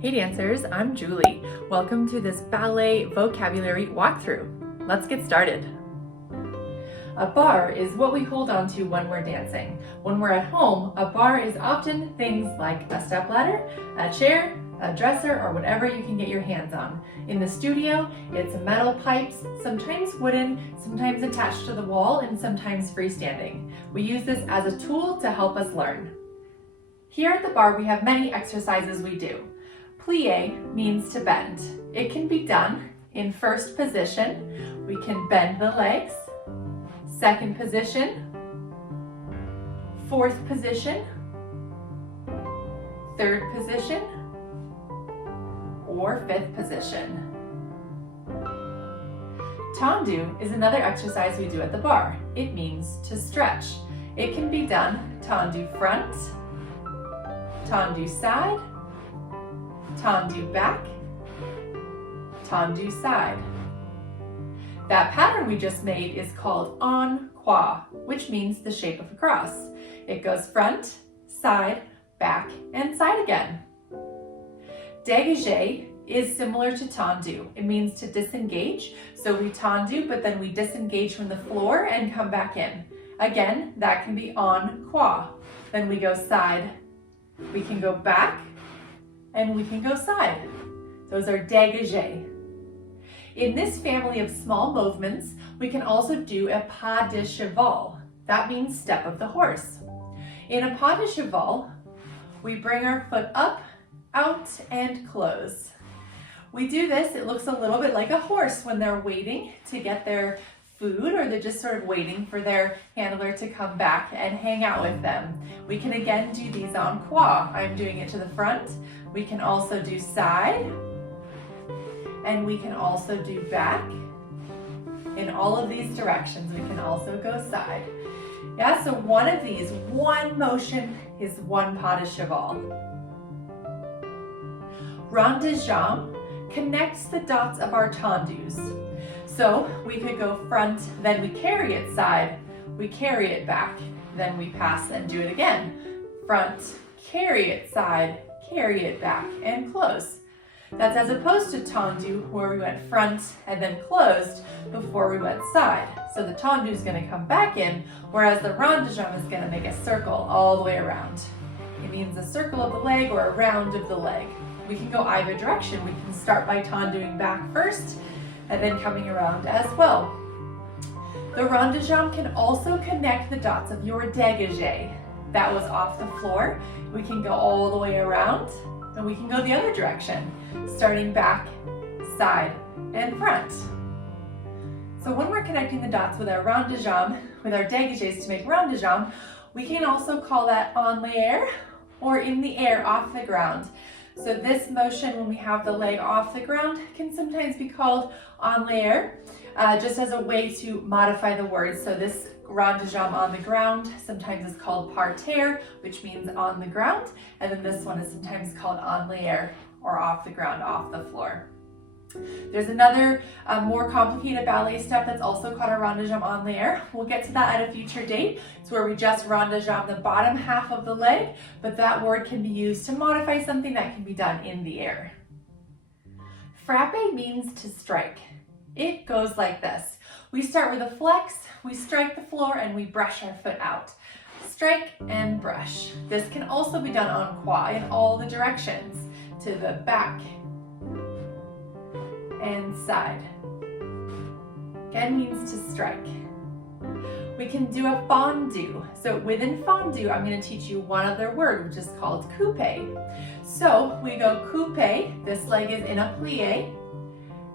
Hey dancers, I'm Julie. Welcome to this ballet vocabulary walkthrough. Let's get started. A barre is what we hold on to when we're dancing. When we're at home, a barre is often things like a stepladder, a chair, a dresser, or whatever you can get your hands on. In the studio, it's metal pipes, sometimes wooden, sometimes attached to the wall, and sometimes freestanding. We use this as a tool to help us learn. Here at the barre, we have many exercises we do. Plié means to bend. It can be done in first position. We can bend the legs. Second position. Fourth position. Third position. Or fifth position. Tendu is another exercise we do at the barre. It means to stretch. It can be done tendu front, tendu side, tendu back, tendu side. That pattern we just made is called en croix, which means the shape of a cross. It goes front, side, back, and side again. Dégagé is similar to tendu. It means to disengage. So we tendu, but then we disengage from the floor and come back in. Again, that can be en croix. Then we go side, we can go back, and we can go side. Those are dégagé. In this family of small movements, we can also do a pas de cheval. That means step of the horse. In a pas de cheval, we bring our foot up, out, and close. We do this, it looks a little bit like a horse when they're waiting to get their food, or they're just sort of waiting for their handler to come back and hang out with them. We can again do these en croix. I'm doing it to the front. We can also do side, and we can also do back. In all of these directions, we can also go side. Yeah, so one of these, one motion is one pas de cheval. Rond de jambe connects the dots of our tendus. So we could go front, then we carry it side, we carry it back, then we pass and do it again. Front, carry it side, carry it back, and close. That's as opposed to tendu, where we went front and then closed before we went side. So the tendu is going to come back in, whereas the rond de jambe is going to make a circle all the way around. It means a circle of the leg or a round of the leg. We can go either direction. We can start by tenduing back first and then coming around as well. The rond de jambe can also connect the dots of your dégagé. That was off the floor. We can go all the way around, and we can go the other direction, starting back, side, and front. So when we're connecting the dots with our rond de jambe, with our dégagés to make rond de jambe, we can also call that en l'air, or in the air, off the ground. So this motion, when we have the leg off the ground, can sometimes be called en l'air, just as a way to modify the word. So this rond de jambe on the ground sometimes is called par terre, which means on the ground, and then this one is sometimes called en l'air, or off the ground, off the floor. There's another more complicated ballet step that's also called a rond de jambe en l'air. We'll get to that at a future date. It's where we just rond de jambe the bottom half of the leg, but that word can be used to modify something that can be done in the air. Frappé means to strike. It goes like this. We start with a flex, we strike the floor, and we brush our foot out. Strike and brush. This can also be done en croix in all the directions, to the back and side. Again means to strike. We can do a fondu. So within fondu, I'm going to teach you one other word, which is called coupé. So we go coupé, this leg is in a plié,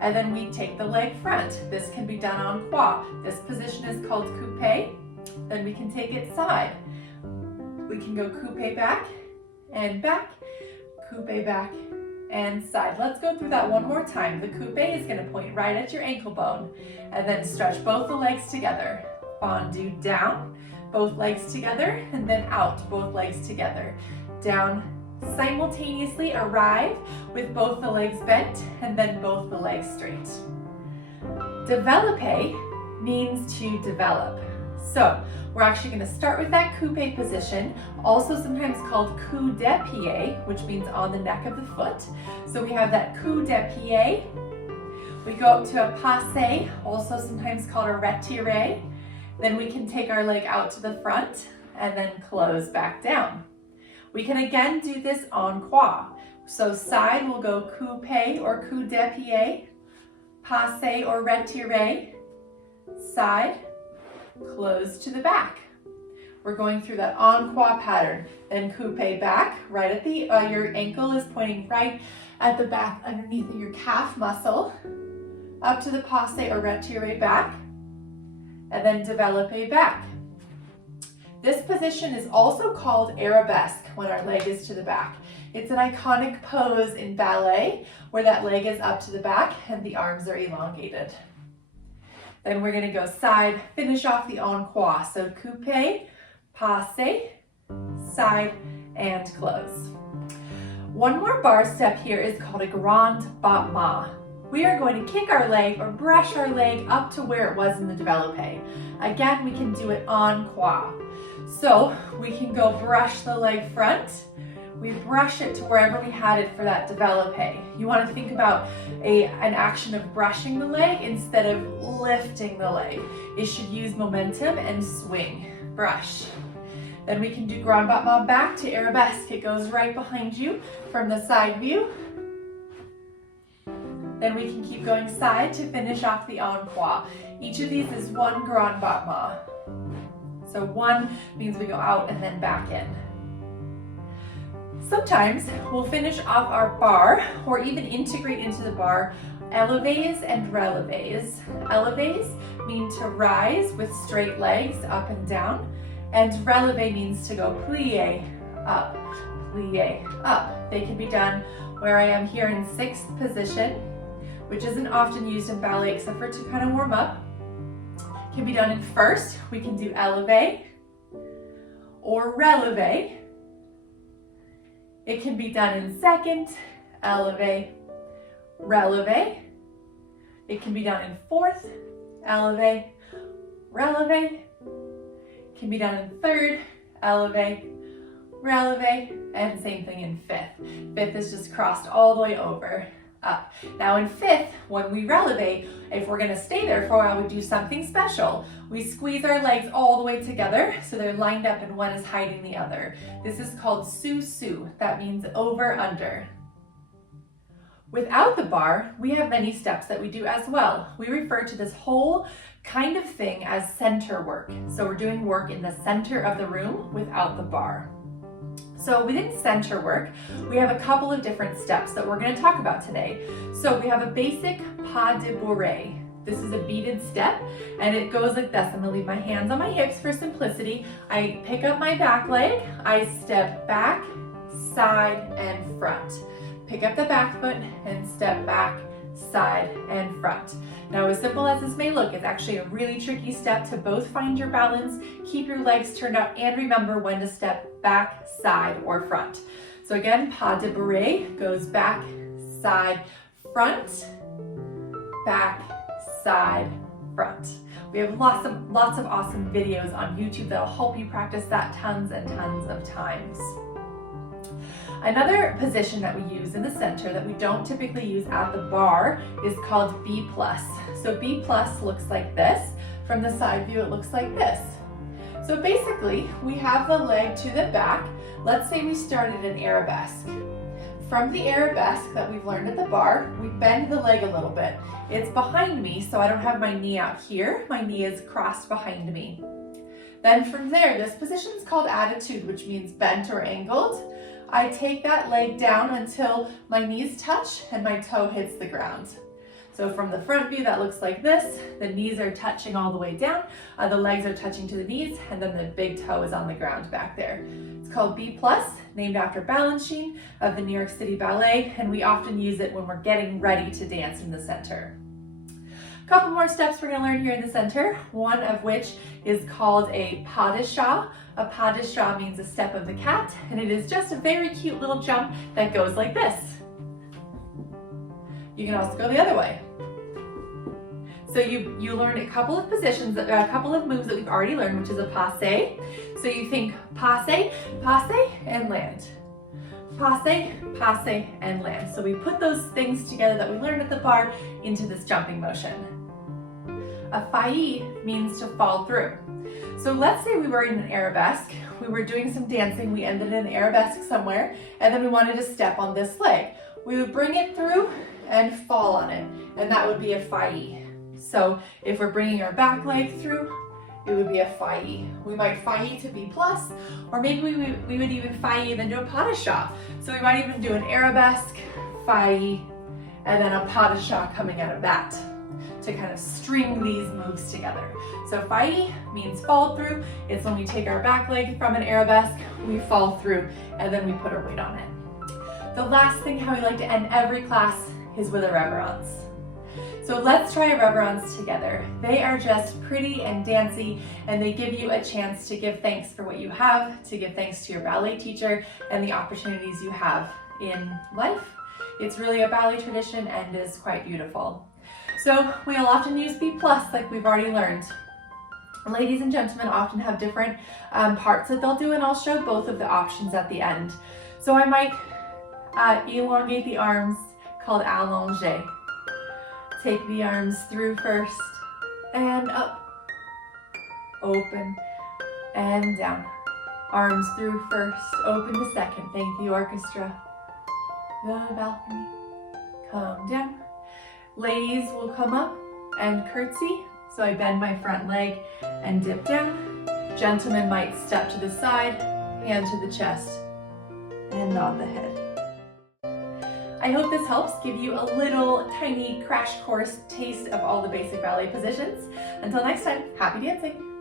and then we take the leg front. This can be done en croix. This position is called coupé. Then we can take it side. We can go coupé back, coupé back, and side. Let's go through that one more time. The coupé is going to point right at your ankle bone, and then stretch both the legs together. Fondu down, both legs together, and then out, both legs together. Down, simultaneously arrive with both the legs bent and then both the legs straight. Développer means to develop. So we're actually going to start with that coupe position, also sometimes called coup de pied, which means on the neck of the foot. So we have that coup de pied. We go up to a passe, also sometimes called a retiré. Then we can take our leg out to the front and then close back down. We can again do this en croix. So side will go coupe or coup de pied, passe or retiré, side, close to the back. We're going through that en croix pattern. Then coupe back, right at the, your ankle is pointing right at the back underneath of your calf muscle, up to the passe or retiré back, and then développé back. This position is also called Arabesque when our leg is to the back. It's an iconic pose in ballet where that leg is up to the back and the arms are elongated. Then we're going to go side, finish off the en croix. So coupe, passe, side, and close. One more bar step here is called a grand battement. We are going to kick our leg or brush our leg up to where it was in the développé. Again, we can do it en croix. So we can go brush the leg front. We brush it to wherever we had it for that développé. You want to think about an action of brushing the leg instead of lifting the leg. It should use momentum and swing. Brush. Then we can do grand battement back to Arabesque. It goes right behind you from the side view. Then we can keep going side to finish off the en croix. Each of these is one grand battement. So one means we go out and then back in. Sometimes we'll finish off our bar or even integrate into the bar elevés and relevés. Elevés mean to rise with straight legs up and down, and relevé means to go plié up, plié up. They can be done where I am here in sixth position, which isn't often used in ballet except for to kind of warm up. Can be done in first. We can do élevé or relevé. It can be done in second, élevé, relevé. It can be done in fourth, élevé, relevé. It can be done in third, élevé, relevé, and same thing in fifth. Fifth is just crossed all the way over. Up. Now in fifth, when we relevate, if we're gonna stay there for a while, we do something special. We squeeze our legs all the way together so they're lined up and one is hiding the other. This is called sous-sous. That means over, under. Without the bar, we have many steps that we do as well. We refer to this whole kind of thing as center work. So we're doing work in the center of the room without the bar. So within center work, we have a couple of different steps that we're going to talk about today. So we have a basic pas de bourrée. This is a beaded step and it goes like this. I'm going to leave my hands on my hips for simplicity. I pick up my back leg, I step back, side, and front. Pick up the back foot and step back, side, and front. Now, as simple as this may look, it's actually a really tricky step to both find your balance, keep your legs turned out, and remember when to step back, side, or front. So again, pas de bourrée goes back, side, front, back, side, front. We have lots of awesome videos on YouTube that'll help you practice that tons and tons of times. Another position that we use in the center that we don't typically use at the bar is called B+. So B+ looks like this. From the side view, it looks like this. So basically, we have the leg to the back. Let's say we started an arabesque. From the arabesque that we've learned at the bar, we bend the leg a little bit. It's behind me, so I don't have my knee out here. My knee is crossed behind me. Then from there, this position is called attitude, which means bent or angled. I take that leg down until my knees touch and my toe hits the ground. So from the front view, that looks like this. The knees are touching all the way down. The legs are touching to the knees, and then the big toe is on the ground back there. It's called B+, named after Balanchine of the New York City Ballet, and we often use it when we're getting ready to dance in the center. A couple more steps we're going to learn here in the center, one of which is called a pas de chat. A pas de chat means a step of the cat, and it is just a very cute little jump that goes like this. You can also go the other way. So you learned a couple of positions, a couple of moves that we've already learned, which is a passe. So you think passe, passe, and land. Passe, passe, and land. So we put those things together that we learned at the barre into this jumping motion. A failli means to fall through. So let's say we were in an arabesque, we were doing some dancing, we ended in an arabesque somewhere, and then we wanted to step on this leg. We would bring it through and fall on it, and that would be a failli. So if we're bringing our back leg through, it would be a failli. We might failli to B plus, or maybe we would even failli and then do a pas de chat. So we might even do an arabesque, failli, and then a pas de chat coming out of that to kind of string these moves together. So failli means fall through. It's when we take our back leg from an arabesque, we fall through, and then we put our weight on it. The last thing how we like to end every class is with a reverence. So let's try a reverence together. They are just pretty and dancy, and they give you a chance to give thanks for what you have, to give thanks to your ballet teacher and the opportunities you have in life. It's really a ballet tradition and is quite beautiful. So we'll often use B plus like we've already learned. Ladies and gentlemen often have different parts that they'll do, and I'll show both of the options at the end. So I might elongate the arms, called allongé. Take the arms through first, and up, open, and down. Arms through first, open to second. Thank the orchestra. The balcony, come down. Ladies will come up and curtsy. So I bend my front leg and dip down. Gentlemen might step to the side, hand to the chest, and nod the head. I hope this helps give you a little tiny crash course taste of all the basic ballet positions. Until next time, happy dancing!